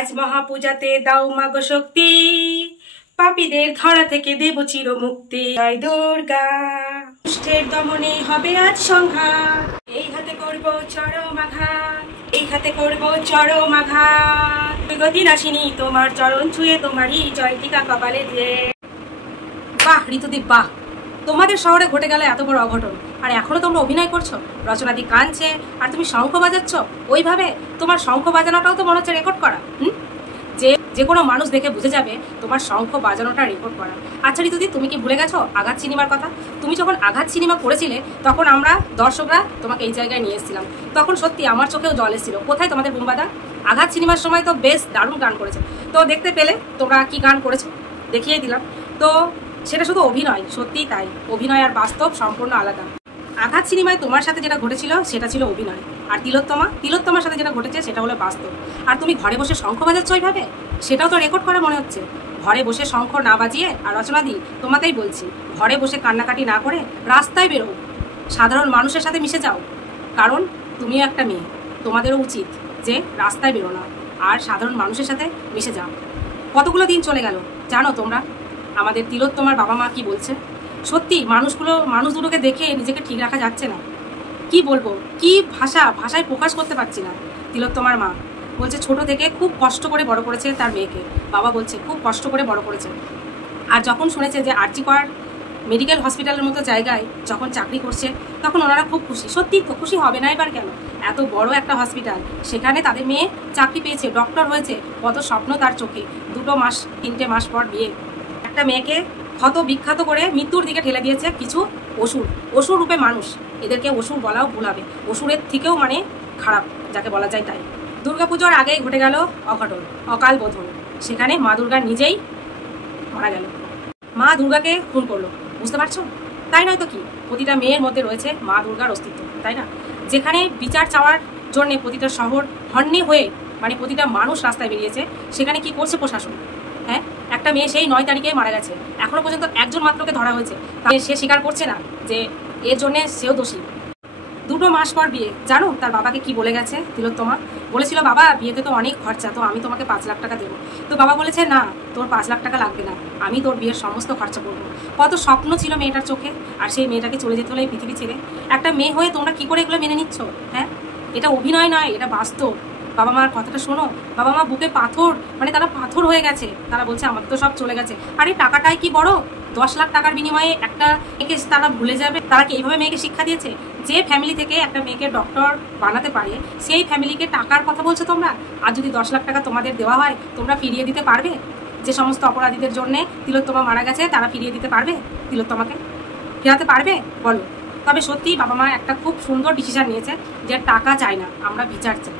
আজ মহাপূজাতে দাও মাগো শক্তি, পাপীদের ধরা থেকে দেব চির মুক্তি। জয় দুর্গা, দুষ্টের দমনে হবে আজ সংঘাত, এই হাতে করব চরম আঘাত, এই হাতে করব চরম আঘাত। গতি নাশিনী তোমার চরণ ছুঁয়ে তোমারই জয় টিকা কপালে দিয়ে। বাহ ঋতুদীপ বাহ, তোমাদের শহরে ঘটে গেল এত বড় অঘটন, আর এখনো তোমরা অভিনয় করছো। রচনাদি কাঁদছে আর তুমি শঙ্খ বাজাচ্ছ ওইভাবে। তোমার শঙ্খ বাজানোটাও তো মনে হচ্ছে রেকর্ড করা। যে কোনো মানুষ দেখে বুঝে যাবে তোমার শঙ্খ বাজানোটা রেকর্ড করা। আচ্ছা ঋতুদীপ, তুমি কি ভুলে গেছো আঘাত সিনেমার কথা? তুমি যখন আঘাত সিনেমা করেছিলে তখন আমরা দর্শকরা তোমাকে এই জায়গায় নিয়ে এসেছিলাম, তখন সত্যি আমার চোখেও জল এসেছিল। কোথায় তোমাদের বুমবাদা? আঘাত সিনেমার সময় তো বেশ দারুণ গান করেছে, তো দেখতে পেলে তোমরা কি গান করেছো, দেখিয়ে দিলাম। তো সেটা শুধু অভিনয়, সত্যিই তাই, অভিনয় আর বাস্তব সম্পূর্ণ আলাদা। আঘাত সিনেমায় তোমার সাথে যেটা ঘটেছিল সেটা ছিল অভিনয়, আর তিলোত্তমার সাথে যেটা ঘটেছে সেটা হলো বাস্তব। আর তুমি ঘরে বসে শঙ্খ বাজাচ্ছ ওইভাবে, সেটাও তো রেকর্ড করা মনে হচ্ছে। ঘরে বসে শঙ্খ না বাজিয়ে, আর রচনা দি তোমাকেই বলছি, ঘরে বসে কান্নাকাটি না করে রাস্তায় বেরো, সাধারণ মানুষের সাথে মিশে যাও। কারণ তুমিও একটা মেয়ে, তোমাদেরও উচিত যে রাস্তায় বেরো না আর সাধারণ মানুষের সাথে মিশে যাও। কতগুলো দিন চলে গেল জানো তোমরা? আমাদের তিলোত্তমার বাবা মা কি বলছে? সত্যি মানুষ দুটোকে দেখে নিজেকে ঠিক রাখা যাচ্ছে না। কি বলবো, কি ভাষায় প্রকাশ করতে পারছি না। তিলোত্তমার মা বলছে ছোট থেকে খুব কষ্ট করে বড় করেছে তার মেয়েকে। বাবা বলছে খুব কষ্ট করে বড় করেছে। আর যখন শুনেছে যে আরজি কর মেডিকেল হসপিটালের মতো জায়গায় যখন চাকরি করছে, তখন ওনারা খুব খুশি। সত্যি তো খুশি হবে না এবার কেন? এত বড় একটা হসপিটাল, সেখানে তাদের মেয়ে চাকরি পেয়েছে, ডক্টর হয়েছে, কত স্বপ্ন তার চোখে। 2-3 মাস পর বিয়ে। একটা মেয়েকে ক্ষত বিখ্যাত করে মৃত্যুর দিকে ঠেলে দিয়েছে কিছু অসুর রূপে মানুষ। এদেরকে অসুর বলাও ভুল হবে, অসুরের থেকেও মানে খারাপ যাকে বলা যায় তাই। দুর্গাপুজোর আগেই ঘটে গেল অঘটন, অকাল বোধন। সেখানে মা দুর্গা নিজেই মারা গেল। মা দুর্গাকে খুন করলো, বুঝতে পারছো? তাই নয় তো কি, প্রতিটা মেয়ের মধ্যে রয়েছে মা দুর্গার অস্তিত্ব, তাই না? যেখানে বিচার চাওয়ার জন্যে প্রতিটা শহর হন্যে হয়ে মানে প্রতিটা মানুষ রাস্তায় বেরিয়েছে, সেখানে কি করছে প্রশাসন? হ্যাঁ, একটা মেয়ে সেই 9 তারিখে মারা গেছে, এখনো পর্যন্ত একজন মাত্রকে ধরা হয়েছে। সে স্বীকার করছে না যে এর জন্যে সেও দোষী। 2 মাস পর বিয়ে। জানো তার বাবাকে কি বলে গেছে তিলোত্তমা? বলেছিল বাবা বিয়েতে তো অনেক খরচা, তো আমি তোমাকে 5 লাখ টাকা দেবো। তো বাবা বলেছে না, তোর 5 লাখ টাকা লাগবে না, আমি তোর বিয়ের সমস্ত খরচা করবো। কত স্বপ্ন ছিল মেয়েটার চোখে, আর সেই মেয়েটাকে চলে যেতে হলো এই পৃথিবী ছেড়ে। একটা মেয়ে হয়ে তোমরা কি করে এগুলো মেনে নিচ্ছ? হ্যাঁ, এটা অভিনয় নয়, এটা বাস্তব। বাবা মার কথাটা শোনো। বাবা মা বুকে পাথর, মানে তারা পাথর হয়ে গেছে। তারা বলছে আমার তো সব চলে গেছে। আরে টাকাটাই কি বড়? 10 লাখ টাকার বিনিময়ে একটা মেয়েকে তারা ভুলে যাবে? তারা কি এইভাবে মেয়েকে শিক্ষা দিয়েছে? যে ফ্যামিলি থেকে একটা মেয়েকে ডক্টর বানাতে পারে, সেই ফ্যামিলিকে টাকার কথা বলছো তোমরা। আর যদি 10 লাখ টাকা তোমাদের দেওয়া হয়, তোমরা ফিরিয়ে দিতে পারবে? যে সমস্ত অপরাধীদের জন্য তিলোত্তমা মারা গেছে, তারা ফিরিয়ে দিতে পারবে? তিলোত্তমাকে ফেরাতে পারবে বলো? তবে সত্যি বাবা মা একটা খুব সুন্দর ডিসিশন নিয়েছে যে টাকা চাই না, আমরা বিচার চাই।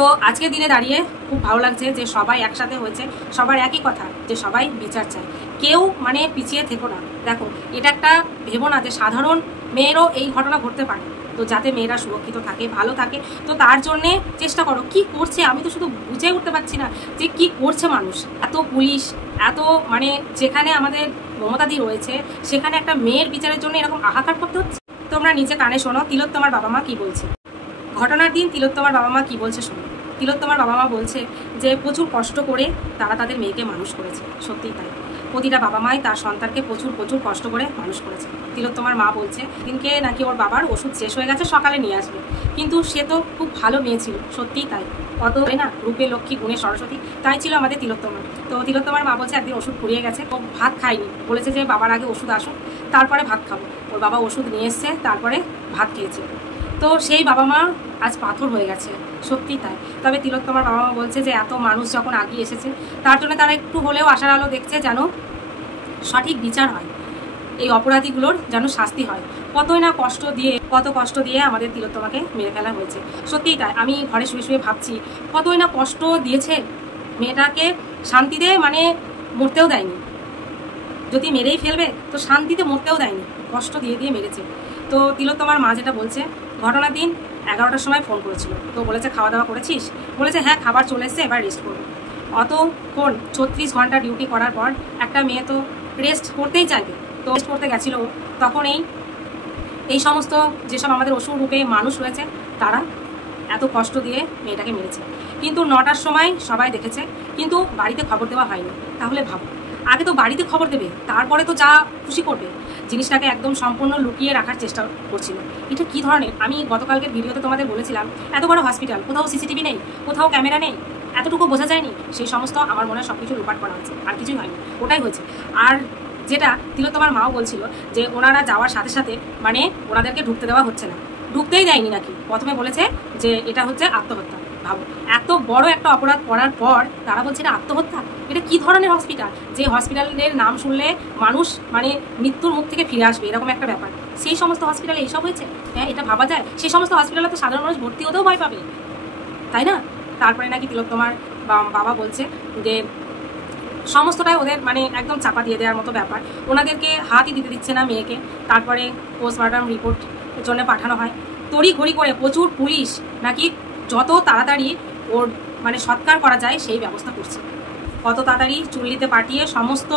তো আজকের দিনে দাঁড়িয়ে খুব ভালো লাগছে যে সবাই একসাথে হয়েছে, সবার একই কথা যে সবাই বিচার চায়। কেউ মানে পিছিয়ে থেকো না। দেখো, এটা একটা ভেবো না যে সাধারণ মেয়েরও এই ঘটনা ঘটতে পারে, তো যাতে মেয়েরা সুরক্ষিত থাকে, ভালো থাকে, তো তার জন্যে চেষ্টা করো। কি করছে আমি তো শুধু বুঝে উঠতে পারছি না যে কি করছে মানুষ। এত পুলিশ, এত মানে যেখানে আমাদের মমতাদি রয়েছে, সেখানে একটা মেয়ের বিচারের জন্য এরকম হাহাকার করতে হচ্ছে। তোমরা নিচে কানে শোনো তিলোত্তমার বাবা মা কি বলছে। ঘটনার দিন তিলোত্তমার বাবা মা কি বলছে শোনো। তিলোত্তমার বাবা মা বলছে যে প্রচুর কষ্ট করে তারা তাদের মেয়েকে মানুষ করেছে। সত্যিই তাই, প্রতিটা বাবা মাই তার সন্তানকে প্রচুর কষ্ট করে মানুষ করেছে। তিলোত্তমার মা বলছে দিনকে নাকি ওর বাবার ওষুধ শেষ হয়ে গেছে, সকালে নিয়ে আসবে, কিন্তু সে তো খুব ভালো মেয়ে ছিল। সত্যিই তাই, কত না রূপে লক্ষ্মী গুণে সরস্বতী, তাই ছিল আমাদের তিলোত্তমা। তো তিলোত্তমার মা বলছে একদিন ওষুধ ফুরিয়ে গেছে, ও ভাত খায়নি, বলেছে যে বাবার আগে ওষুধ আসুক তারপরে ভাত খাবো। ওর বাবা ওষুধ নিয়ে এসছে, তারপরে ভাত খেয়েছে। তো সেই বাবা মা আজ পাথর হয়ে গেছে। সত্যিই তাই। তবে তিলোত্তমার বাবা মা বলছে যে এত মানুষ যখন আগিয়ে এসেছে, তার জন্য তারা একটু হলেও আশার আলো দেখছে, যেন সঠিক বিচার হয়, এই অপরাধীগুলোর যেন শাস্তি হয়। কত কষ্ট দিয়ে আমাদের তিলোত্তমাকে মেরে ফেলা হয়েছে। সত্যিই তাই, আমি ঘরে শুয়ে ভাবছি কতই না কষ্ট দিয়েছে মেয়েটাকে, শান্তিতে মানে মরতেও দেয়নি। যদি মেরেই ফেলবে তো শান্তিতে মরতেও দেয়নি, কষ্ট দিয়ে মেরেছে। তো তিলোত্তমার মা যেটা বলছে, ঘটনার দিন 11টার সময় ফোন করেছিল, তো বলেছে খাওয়া দাওয়া করেছিস? বলেছে হ্যাঁ খাবার চলে এসছে, এবার রেস্ট করবো। অতক্ষণ 36 ঘন্টা ডিউটি করার পর একটা মেয়ে তো রেস্ট করতেই চাইবে। তো রেস্ট করতে গেছিল, তখন এই সমস্ত যেসব আমাদের অসুর রূপে মানুষ রয়েছে, তারা এত কষ্ট দিয়ে মেয়েটাকে মেরেছে। কিন্তু 9টার সময় সবাই দেখেছে, কিন্তু বাড়িতে খবর দেওয়া হয়নি। তাহলে ভাবো, আগে তো বাড়িতে খবর দেবে, তারপরে তো যা খুশি করবে। জিনিসটাকে একদম সম্পূর্ণ লুকিয়ে রাখার চেষ্টা করছিল। এটা কি ধরনের? আমি গতকালকে ভিডিওতে তোমাদের বলেছিলাম, এত বড় হসপিটাল, কোথাও সিসিটিভি নেই, কোথাও ক্যামেরা নেই, এতটুকু বোঝা যায়নি? সেই সমস্ত আমার মনে হয় সব কিছু লুপাট করা হয়েছে, আর কিছুই হয়নি, ওটাই হয়েছে। আর যেটা তিলোত্তমার মাও বলছিল যে ওনারা যাওয়ার সাথে সাথে মানে ওনাদেরকে ঢুকতে দেওয়া হচ্ছে না, ঢুকতেই দেয়নি নাকি। প্রথমে বলেছে যে এটা হচ্ছে আত্মহত্যা। ভাবো, এত বড় একটা অপরাধ করার পর তারা বলছে এটা আত্মহত্যা। এটা কি ধরনের হসপিটাল, যে হসপিটালের নাম শুনলে মানুষ মানে মৃত্যুর মুখ থেকে ফিরে আসবে, এরকম একটা ব্যাপার। সেই সমস্ত হসপিটালে এইসব হয়েছে? হ্যাঁ, এটা ভাবা যায়? সেই সমস্ত হসপিটালে তো সাধারণ মানুষ ভর্তি হতেও ভয় পাবে, তাই না? তারপরে নাকি তিলোত্তমার বাবা বলছে যে সমস্তটাই ওদের মানে একদম চাপা দিয়ে দেওয়ার মতো ব্যাপার, ওনাদেরকে হাতই দিতে দিচ্ছে না মেয়েকে। তারপরে পোস্টমর্টম রিপোর্ট জন্য পাঠানো হয়, তড়িঘড়ি করে প্রচুর পুলিশ নাকি যত তাড়াতাড়ি ওর মানে সৎকার করা যায় সেই ব্যবস্থা করছে। কত তাড়াতাড়ি চুল্লিতে পাঠিয়ে সমস্ত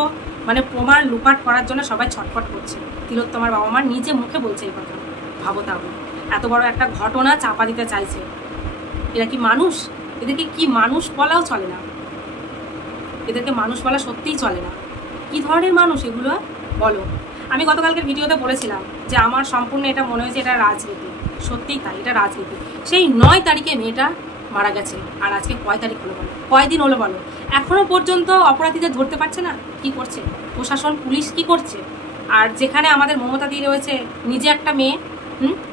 মানে প্রমাণ লুপাট করার জন্য সবাই ছটফট করছে। তিলোত্তমার বাবা মা নিজে মুখে বলছে এই কথা। ভাবো, তাহলে এত বড় একটা ঘটনা চাপা দিতে চাইছে। এরা কি মানুষ? এদেরকে কি মানুষ বলাও চলে না, এদেরকে মানুষ বলা সত্যিই চলে না। কি ধরনের মানুষ এগুলো বলো? আমি গতকালকের ভিডিওতে বলেছিলাম যে আমার সম্পূর্ণ এটা মনে হয়েছে এটা রাজনীতি। সত্যিই তাই, এটা রাজনীতি। সেই 9 তারিখে মেয়েটা মারা গেছে, আর আজকে কয় তারিখ হলো বলো, কয়দিন হলো বলো? এখনো পর্যন্ত অপরাধীদের ধরতে পারছে না। কি করছে প্রশাসন, পুলিশ কি করছে? আর যেখানে আমাদের মমতা দি রয়েছে, নিজে একটা মেয়ে,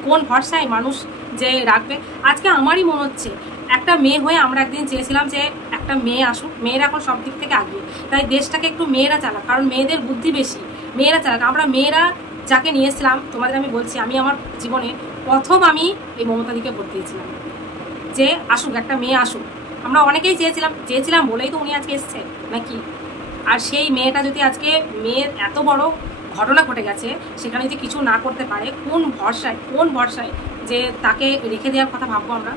কোন ভরসায় মানুষ যে রাখবে? আজকে আমারই মনে হচ্ছে একটা মেয়ে হয়ে আমরা একদিন চেয়েছিলাম যে একটা মেয়ে আসুক, মেয়েরা এখন সব দিক থেকে আগিয়ে, তাই দেশটাকে একটু মেয়েরা চালাক, কারণ মেয়েদের বুদ্ধি বেশি, মেয়েরা চালাক। আমরা মেয়েরা যাকে নিয়েছিলাম, তোমাদের আমি বলছি, আমি আমার জীবনে প্রথম আমি এই মমতা দিকে ভোট দিয়েছিলাম যে আসুক, একটা মেয়ে আসুক। আমরা অনেকেই চেয়েছিলাম বলেই তো উনি আজকে এসছে নাকি। আর সেই মেয়েটা যদি আজকে মেয়ের এত বড় ঘটনা ঘটে গেছে, সেখানে যদি কিছু না করতে পারে, কোন ভরসায় যে তাকে রেখে দেওয়ার কথা ভাববো আমরা?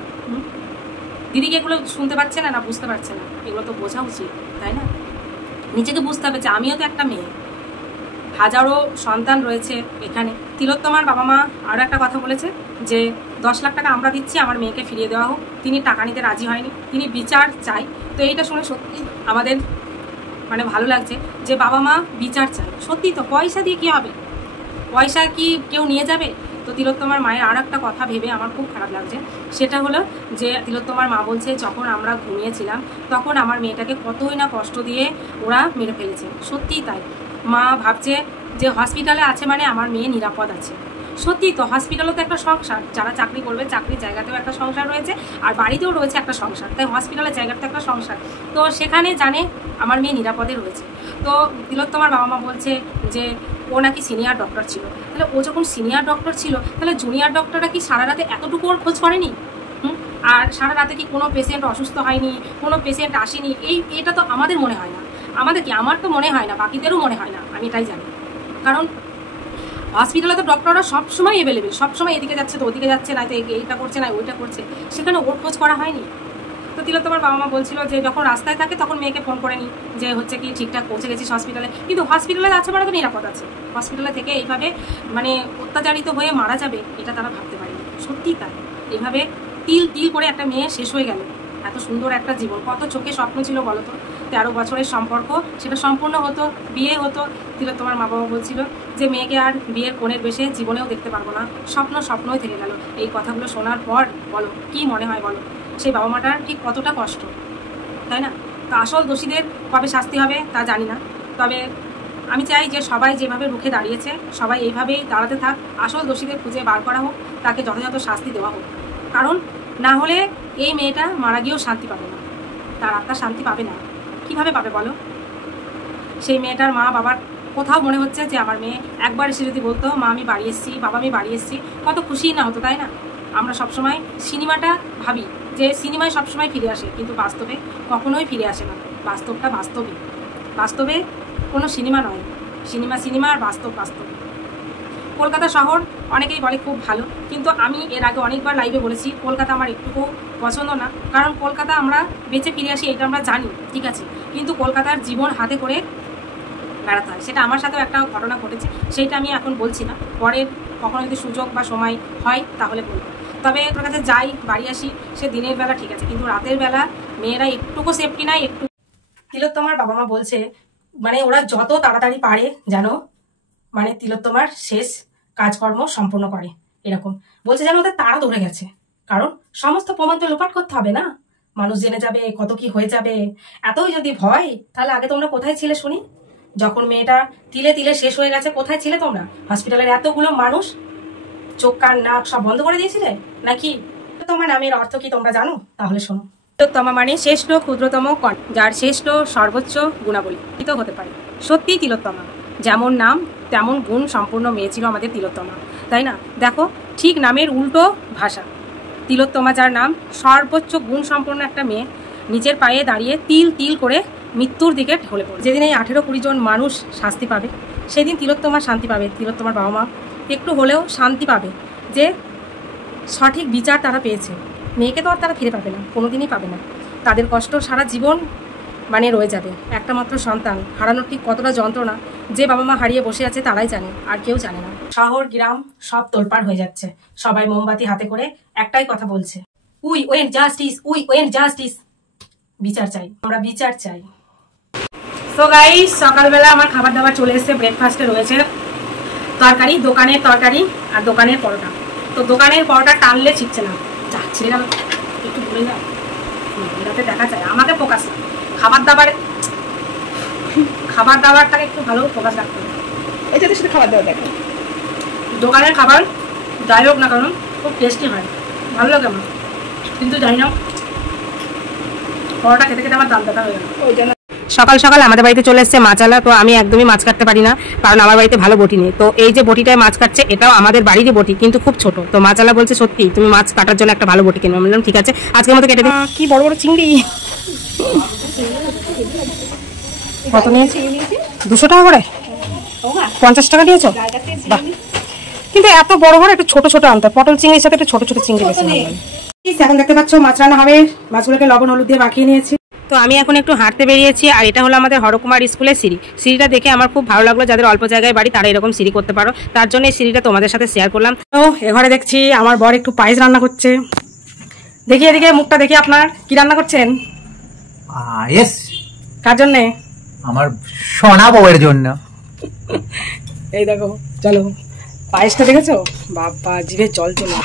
দিদিকে এগুলো শুনতে পাচ্ছে না, না বুঝতে পারছে না? এগুলো তো বোঝা উচিত, তাই না? নিজেকে বুঝতে হবে যে আমিও তো একটা মেয়ে, হাজারো সন্তান রয়েছে এখানে। তিলোত্তমার বাবা মা আরও একটা কথা বলেছে যে 10 লাখ টাকা আমরা দিচ্ছি, আমার মেয়েকে ফিরিয়ে দেওয়া হোক। তিনি টাকা নিতে রাজি হয়নি, তিনি বিচার চাই। তো এইটা শুনে সত্যি আমাদের মানে ভালো লাগছে যে বাবা মা বিচার চায়। সত্যি তো, পয়সা দিয়ে কী হবে? পয়সা কি কেউ নিয়ে যাবে? তো তিলোত্তমার মায়ের আর একটা কথা ভেবে আমার খুব খারাপ লাগছে। সেটা হলো যে তিলোত্তমার মা বলছে যখন আমরা ঘুমিয়েছিলাম তখন আমার মেয়েটাকে কতই না কষ্ট দিয়ে ওরা মেরে ফেলেছে। সত্যিই তাই। মা ভাবছে যে হসপিটালে আছে মানে আমার মেয়ে নিরাপদ আছে। সত্যিই তো, হসপিটালও তো একটা সংসার। যারা চাকরি করবে চাকরির জায়গাতেও একটা সংসার রয়েছে, আর বাড়িতেও রয়েছে একটা সংসার। তাই হসপিটালের জায়গাটা একটা সংসার, তো সেখানে জানে আমার মেয়ে নিরাপদে রয়েছে। তো তিলোত্তমার বাবা মা বলছে যে ও নাকি সিনিয়র ডক্টর ছিল। তাহলে ও যখন সিনিয়র ডক্টর ছিল, তাহলে জুনিয়র ডক্টররা কি সারা রাতে এতটুকু ওর খোঁজ করেনি? আর সারা রাতে কি কোনো পেশেন্ট অসুস্থ হয়নি, কোনো পেশেন্ট আসেনি? এটা তো আমাদের মনে হয় না। আমার তো মনে হয় না, বাকিদেরও মনে হয় না, আমি এটাই জানি। কারণ হসপিটালে তো ডক্টররা সবসময় অ্যাভেলেবেল, সবসময় এদিকে যাচ্ছে তো ওদিকে যাচ্ছে, না তো এইটা করছে না ওইটা করছে, সেখানে ওর খোঁজ করা হয়নি। তো তিলোত্তমার বাবা মা বলছিল যে যখন রাস্তায় থাকে তখন মেয়েকে ফোন করে নি যে হচ্ছে কি ঠিকঠাক পৌঁছে গেছিস হসপিটালে। কিন্তু হসপিটালে আছে মানে তো নিরাপদ আছে, হসপিটালে থেকে এইভাবে মানে অত্যাচারিত হয়ে মারা যাবে এটা তারা ভাবতে পারেনি। সত্যিই তাই, এইভাবে তিল করে একটা মেয়ে শেষ হয়ে গেল। এত সুন্দর একটা জীবন, কত চোখে স্বপ্ন ছিল বলো তো। 13 বছরের সম্পর্ক, সেটা সম্পূর্ণ হতো, বিয়ে হতো। তিলোত্তমার মা বাবা বলছিল যে মেয়েকে আর বিয়ের কোণের বেশে জীবনেও দেখতে পারবো না, স্বপ্নই থেকে গেল। এই কথাগুলো শোনার পর বলো কি মনে হয় বলো, সেই বাবা মাটার ঠিক কতটা কষ্ট, তাই না? তো আসল দোষীদের কবে শাস্তি হবে তা জানি না, তবে আমি চাই যে সবাই যেভাবে রুখে দাঁড়িয়েছে সবাই এইভাবেই দাঁড়াতে থাক। আসল দোষীদের খুঁজে বার করা হোক, তাকে যথাযথ শাস্তি দেওয়া হোক। কারণ না হলে এই মেয়েটা মারা গিয়েও শান্তি পাবে না, তার আত্মা শান্তি পাবে না। কিভাবে পাবে বলো? সেই মেয়েটার মা বাবার কোথাও মনে হচ্ছে যে আমার মেয়ে একবার এসে যদি বলতো মা আমি বাড়ি এসেছি, বাবা আমি বাড়ি এসেছি, কত খুশি না হতো, তাই না? আমরা সবসময় সিনেমাটা ভাবি যে সিনেমায় সবসময় ফিরে আসে, কিন্তু বাস্তবে কখনোই ফিরে আসে না। বাস্তবটা বাস্তবে কোনো সিনেমা নয়, সিনেমা আর বাস্তব। কলকাতা শহর অনেকেই বলে খুব ভালো, কিন্তু আমি এর আগে অনেকবার লাইভে বলেছি কলকাতা আমার একটুকু পছন্দ না। কারণ কলকাতা আমরা বেঁচে ফিরে আসি এটা আমরা জানি, ঠিক আছে, কিন্তু কলকাতার জীবন হাতে করে বেড়াতে হয়। সেটা আমার সাথেও একটা ঘটনা ঘটেছে, সেইটা আমি এখন বলছি না, পরের কখনো যদি সুযোগ বা সময় হয় তাহলে বলবো। তবে ওর কাছে যাই বাড়ি আসি, সে দিনের বেলা ঠিক আছে, কিন্তু রাতের বেলা মেয়েরা একটুকু সেফটি নাই। একটু তিলোত্তমার বাবা মা বলছে মানে ওরা যত তাড়াতাড়ি পারে যেন মানে তিলোত্তমার শেষ কাজকর্ম সম্পূর্ণ করে, এরকম বলছে, যেন ওদের তাড়া ধরে গেছে। কারণ সমস্ত প্রমাণ তো লোপাট করতে হবে না, মানুষ জেনে যাবে, কত কি হয়ে যাবে। এতই যদি ভয়, তাহলে আগে তোমরা কোথায় ছিলে শুনি? যখন মেয়েটা তিলে তিলে শেষ হয়ে গেছে, কোথায় ছিলে তোমরা? হসপিটালের এতগুলো মানুষ চোখ কান নাক সব বন্ধ করে দিয়েছিলে নাকি? তোমার নামের অর্থ কি তোমরা জানো? তাহলে শোনো, তিলোত্তমা মানে শ্রেষ্ঠ ক্ষুদ্রতম কণ, যার শ্রেষ্ঠ সর্বোচ্চ গুণাবলী হতে পারে। সত্যি তিলোত্তমা যেমন নাম তেমন গুণ সম্পূর্ণ মেয়ে ছিল আমাদের তিলোত্তমা, তাই না? দেখো, ঠিক নামের উল্টো ভাষা। তিলোত্তমা যার নাম, সর্বোচ্চ গুণ সম্পন্ন একটা মেয়ে, নিজের পায়ে দাঁড়িয়ে তিল তিল করে মৃত্যুর দিকে ঢলে পড়ে। যেদিন এই 18-20 জন মানুষ শাস্তি পাবে, সেদিন তিলোত্তমা শান্তি পাবে। তিলোত্তমার বাবা মা একটু হলেও শান্তি পাবে যে সঠিক বিচার তারা পেয়েছে। মেয়েকে তো আর তারা ফিরে পাবে না, কোনোদিনই পাবে না। তাদের কষ্ট সারা জীবন মানে রয়ে যাবে। একটা মাত্র সন্তান হারানোর ঠিক কতটা যন্ত্রণা যে বাবা মা হারিয়ে বসে আছে তারাই জানে, আর কেউ জানে না। শহর গ্রাম সব তোলপাড় হয়ে যাচ্ছে, সবাই মোমবাতি হাতে করে একটাই কথা বলছে, we went justice, we went justice. বিচার চাই, আমরা বিচার চাই। তো গাইস, সকালবেলা আমার খাবার দাবার চলে এসেছে। ব্রেকফাস্টে রয়েছে তরকারি, দোকানের তরকারি আর দোকানের পরোটা। তো দোকানের পরোটা টানলে ছিটছে না, যা ছিঁড়ে গেল, একটু ভুলে যাও, এটাতে দেখা যায়। আমাকে ফোকাস, খাবার দাবারটাকে একটু ভালো ফোকাস রাখতে হবে। এটাতে শুধু খাবার দাবার দেখো, দোকানের খাবার যাই হোক না কারণ খুব টেস্টি হয়, ভালো লাগে আমার। কিন্তু জানি না পরোটা খেতে খেতে আমার দাম দেখা হয়ে গেল। ওই জন্য সকাল সকাল আমাদের বাড়িতে চলে এসছে মাছালা। তো আমি একদমই মাছ কাটতে পারি না, কারণ আমার বাড়িতে ভালো বটি নেই। তো এই যে বটিটায় মাছ কাটছে, এটাও আমাদের বাড়িরই বটি, কিন্তু খুব ছোট। তো মাছালা বলছে, সত্যি তুমি মাছ কাটার জন্য একটা ভালো বটি কিনবে। আমি বললাম ঠিক আছে, আজকের মতো কেটে দিই। কি বড় বড় চিংড়ি! কত নিয়েছি? 200 টাকা করে। 50 টাকা দিয়েছ? বাহ, কিন্তু এত বড় বড় একটু ছোট ছোট আনতে, পটল চিংড়ির সাথে একটু ছোট ছোট চিংড়ি বেশি। এখন দেখতে পাচ্ছ মাছ রান্না হবে, মাছগুলোকে লবণ হলুদ দিয়ে মাখিয়ে নিয়েছি। তো আমি এখন একটু হাঁটতে বেরিয়েছি, আর এটা হলো আমাদের হরকুমার স্কুলের সিঁড়ি। সিঁড়িটা দেখে আমার খুব ভালো লাগলো। যাদের অল্প জায়গায় বাড়ি তারা এরকম সিঁড়ি করতে পারো, তার জন্য এই সিঁড়িটা তোমাদের সাথে শেয়ার করলাম। তো এঘরে দেখছি আমার বর একটু পায়েস রান্না করছে। দেখি এদিকে মুখটা দেখি, আপনার কি রান্না করছেন? পায়েস? কার জন্য? আমার সোনা বউয়ের জন্য। এই দেখো, চলো পায়েসটা দেখেছো? বাবা, জিভে জল চলে,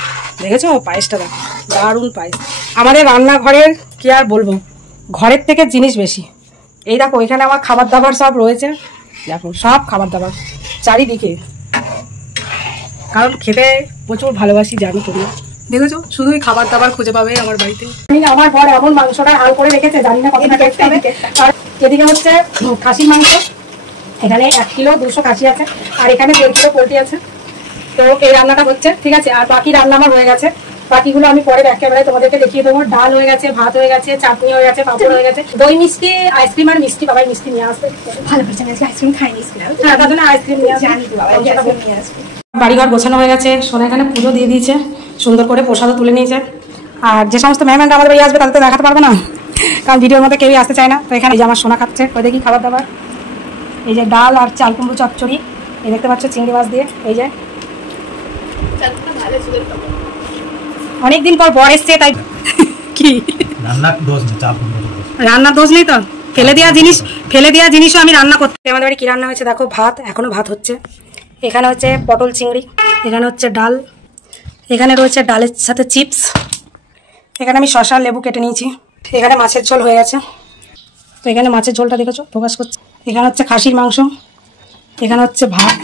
দেখেছো পায়েসটা? দেখো, দারুণ পায়েস। আমাদের রান্নাঘরের কি আর বলবো, ঘরের থেকে জিনিস বেশি। এই দেখো, এখানে আমার খাবার দাবার সব রয়েছে, দেখো সব খাবার দাবার চারিদিকে, কারণ খেতে প্রচুর ভালোবাসি, জানি তোমরা। দেখেছো, শুধুই খাবার দাবার খুঁজে পাবে আমার বাড়িতে। আমার বর এমন মাংসটা হাল করে রেখেছে, জানি না কতটা টেস্ট হবে। আর এদিকে হচ্ছে খাসির মাংস, এখানে 1 কিলো 200 খাসি আছে, আর এখানে 1.5 কিলো পোলট্রি আছে। তো এই রান্নাটা হচ্ছে, ঠিক আছে। আর বাকি রান্না আমার হয়ে গেছে, বাকিগুলো আমি পরে একেবারে তোমাদেরকে দেখিয়ে দেবো। ডাল হয়ে গেছে, ভাত হয়ে গেছে, চাটনি হয়ে গেছে, পাঁপড় হয়ে গেছে, দই মিষ্টি, আইসক্রিম আর মিষ্টি। বাবাই মিষ্টি নিয়ে আসবে, ভালো করছে, আইসক্রিম খাইনি, তার জন্য আইসক্রিম নিয়ে আসবে। বাড়িঘর গোছানো হয়ে গেছে, সোনা এখানে পুজো দিয়ে দিয়েছে, সুন্দর করে প্রসাদও তুলে নিয়েছে। আর যে সমস্ত মেহমানরা আমাদের বাড়ি আসবে তাদের তো দেখাতে পারবো না, কারণ ভিডিওর মধ্যে কেউই আসতে চায় না। তো এখানে এই যে আমার সোনা খাচ্ছে, ওই দেখি খাবার দাবার, এই যে ডাল আর চাল কুমড়ো চচ্চড়ি, এই দেখতে পাচ্ছ চিংড়ি মাছ দিয়ে। এই যে অনেকদিন পর বর এসছে, তাই কি রান্নার দোষ নেই তো, ফেলে দেওয়া জিনিসও আমি রান্না করতে। আমাদের বাড়ি কি রান্না হয়েছে দেখো, ভাত, এখনো ভাত হচ্ছে। এখানে হচ্ছে পটল চিংড়ি, এখানে হচ্ছে ডাল, এখানে রয়েছে ডালের সাথে চিপস, এখানে আমি শসা লেবু কেটে নিয়েছি, এখানে মাছের ঝোল হয়ে গেছে। তো এখানে মাছের ঝোলটা দেখেছো, ফোকাস করছে। এখানে হচ্ছে খাসির মাংস, এখানে হচ্ছে ভাত,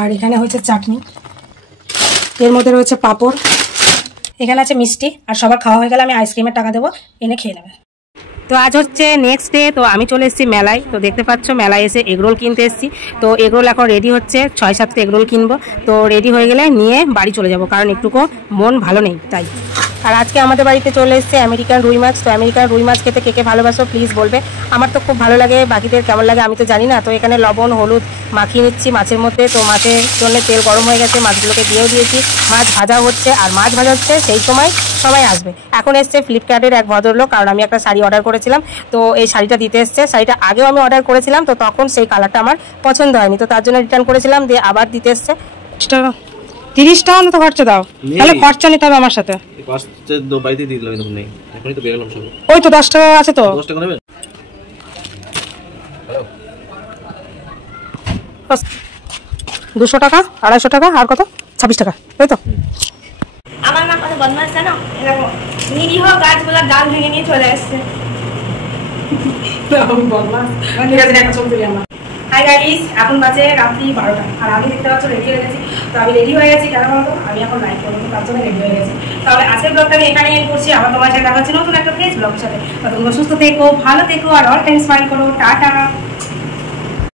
আর এখানে হচ্ছে চাটনি, এর মধ্যে রয়েছে পাঁপড়, এখানে আছে মিষ্টি। আর সবার খাওয়া হয়ে গেলে আমি আইসক্রিমের টাকা দেবো, এনে খেয়ে নেবে। তো আজ হচ্ছে নেক্সট ডে। তো আমি চলে এসেছি মেলায়। তো দেখতে পাচ্ছ মেলায় এসে এগরোল কিনতে এসেছি। তো এগরোল এখন রেডি হচ্ছে, 6-7টা এগরোল কিনবো। তো রেডি হয়ে গেলে নিয়ে বাড়ি চলে যাব, কারণ একটুকু মন ভালো নেই তাই। আর আজকে আমাদের বাড়িতে চলে এসেছে আমেরিকান রুই মাছ। তো আমেরিকান রুই মাছ খেতে কে কে ভালোবাসো প্লিজ বলবে। আমার তো খুব ভালো লাগে, বাকিদের কেমন লাগে আমি তো জানি না। তো এখানে লবণ হলুদ মাখিয়ে নিচ্ছি মাছের মধ্যে। তো মাছের জন্য তেল গরম হয়ে গেছে, মাছগুলোকে দিয়েও দিয়েছি। মাছ ভাজা হচ্ছে, আর মাছ ভাজা হচ্ছে সেই সময় সবাই আসবে। এখন এসছে ফ্লিপকার্টের এক ভদ্রলোক, কারণ আমি একটা শাড়ি অর্ডার করেছিলাম, তো এই শাড়িটা দিতে এসছে। শাড়িটা আগেও আমি অর্ডার করেছিলাম, তো তখন সেই কালারটা আমার পছন্দ হয়নি, তো তার জন্য রিটার্ন করেছিলাম, দিয়ে আবার দিতে এসছে। 30 টাকা মতো খরচা দাও, তাহলে খরচা নিতে হবে আমার সাথে। ওই তো 10 টাকা আছে, তো 10 টাকা নেবেন। 200 টাকা, 250 টাকা, আর কত 26 টাকা, তাই তো? আমার মা কত বদমাশ জানো, এরকম নিরীহ গাছগুলোর ডাল ভেঙে নিয়ে চলে আসছে। হাই গাইস, এখন বাজে রাত্রি 12টা, আর আমি দেখতে পাচ্ছ রেডি হয়ে গেছি। তো আমি রেডি হয়ে গেছি কেন বলতো, আমি এখন লাইভ করবো, তার জন্য রেডি হয়ে গেছি। তাহলে আজকের ব্লগটা আমি এখানে এন্ড করছি। আবার তোমার সাথে দেখা হচ্ছে নতুন একটা ফেস ব্লগের সাথে। তোমরা সুস্থ থেকো, ভালো থেকো, আর অল টাইম স্মাইল করো। টাটা।